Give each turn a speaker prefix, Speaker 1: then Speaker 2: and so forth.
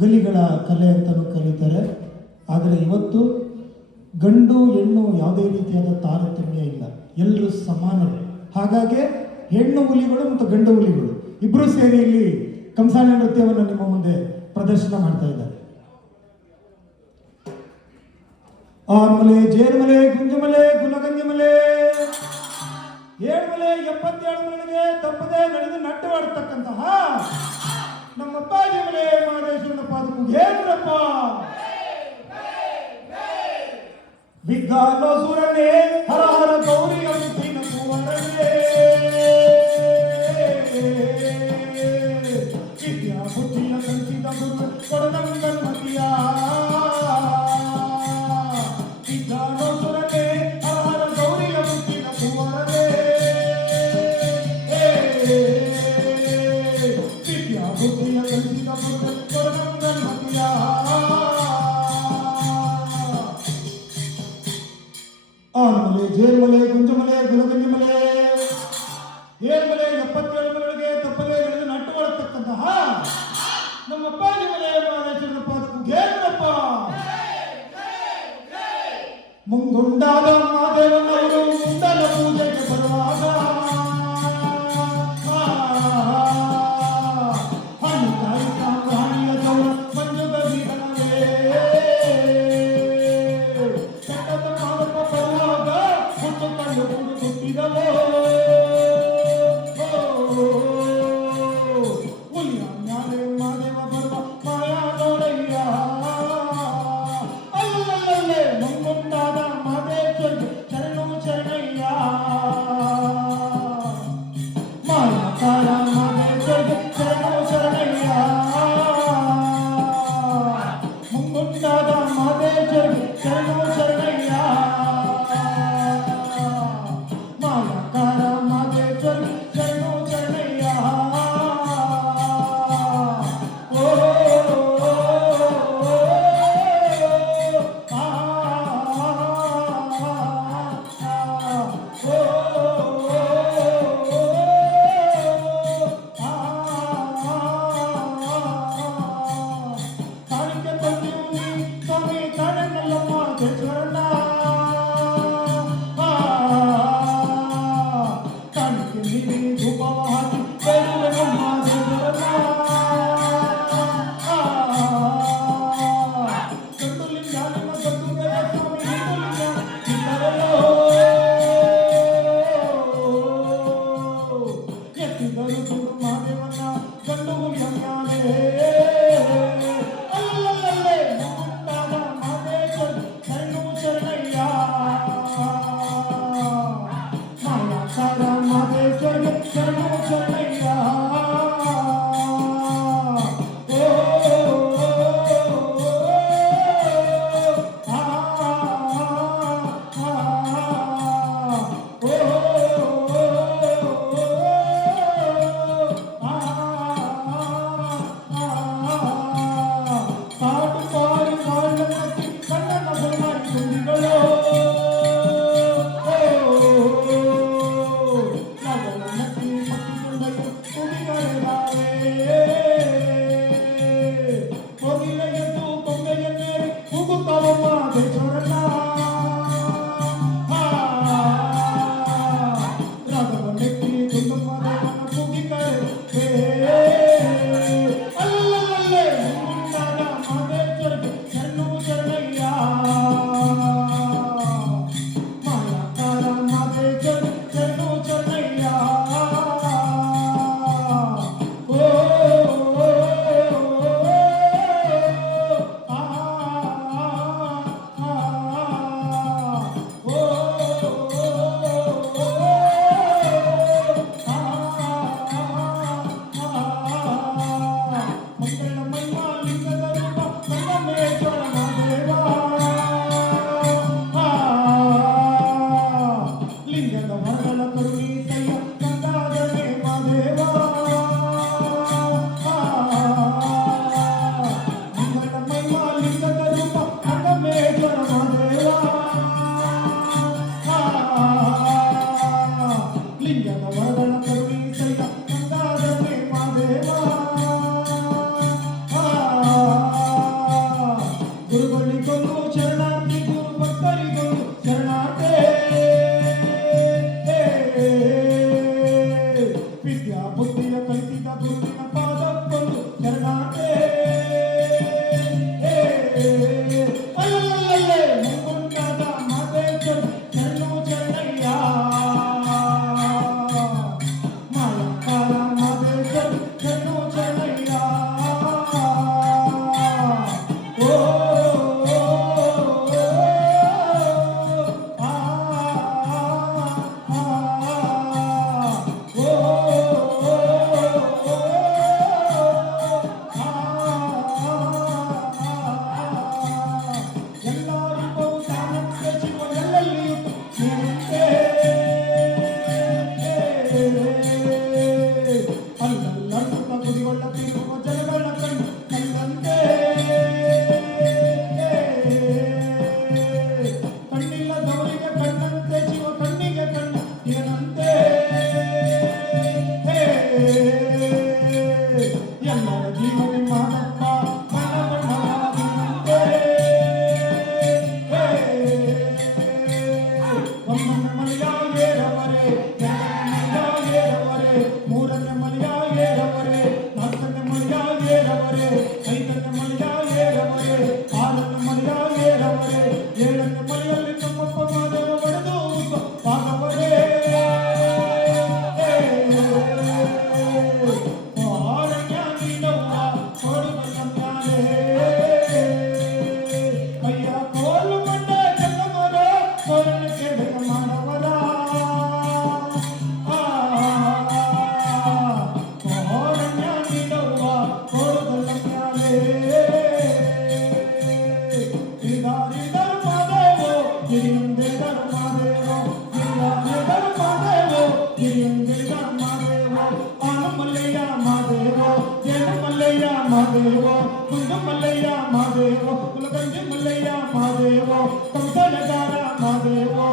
Speaker 1: ಗಲಿಗಳ ಕಲೆ ಅಂತಲೂ ಕರೀತಾರೆ. ಆದರೆ ಇವತ್ತು ಗಂಡು ಹೆಣ್ಣು ಯಾವುದೇ ರೀತಿಯಾದ ತಾರತಮ್ಯ ಇಲ್ಲ. ಎಲ್ಲರೂ ಸಮಾನರು. ಹಾಗಾಗಿ ಹೆಣ್ಣು ಹುಲಿಗಳು ಮತ್ತು ಗಂಡು ಹುಲಿಗಳು ಇಬ್ಬರೂ ಸೇರಿ ಇಲ್ಲಿ ಕಂಸಾಳೆ ನೃತ್ಯವನ್ನು ನಿಮ್ಮ ಮುಂದೆ ಪ್ರದರ್ಶನ ಮಾಡ್ತಾ ಇದ್ದಾರೆ. ಆರ್ಮಲೆ ಜೇನುಮಲೆ ಗುಂಜಮಲೆ ಗುಲಗಂಜಮಲೆ ಏಳ್ಮಲೆ, ಎಪ್ಪತ್ತೇಳು ಮಲೆಗೆ ತಪ್ಪದೆ ನಡೆದು ನಟ್ಟವಾಡ್ತಕ್ಕಂತಹ ನಮ್ಮ ಅಪ್ಪಾಜಿ ಮಲೆ ಮಹದೇಶ್ವರನ ಪಾದಕ್ಕೂ ಏನ್ರಪ್ಪ ವಿಜ್ಞಾನ ಸೂರನೇ ಹರ ಹರ ಗೌರಿ ಅಂತಿನ ಸುವರ್ಣನೇ ವಿದ್ಯಾ ಬುದ್ಧಿಯ ಕಲಿಸಿದ ಗುರು ಕೊಡದಂಗನ್ಮತಿಯ ವಿಜ್ಞಾನ ಸುರನೇ ಹರ ಹರ ಗೌರಿ ಅಂತಿನ ಸುವರ್ಣನೇ ವಿದ್ಯಾ ಬುದ್ಧಿಯ ಕಲಿಸಿದ ಗುರು ಕೊಡದಂಗನ್ಮತಿಯ ನಮ್ಮ ಅಪ್ಪಾಜಿ ಮಲೆ ಮಹೇಶ್ವರನ ಪಾದಕ್ಕೂ ಗೇರಪ್ಪ ಮುಂಗುಂಡಾದ ಮಾದೇವನವರು yeah. ಬುದ್ಧಿಯ ಕಲಿಸಿದ ಬುದ್ಧಿನ மல்லையா மாதேவோ ஏன மல்லையா மாதேவோ குண்ட மல்லையா மாதேவோ குலதஞ்ச மல்லையா மாதேவோ தம்பனகாரா மாதேவோ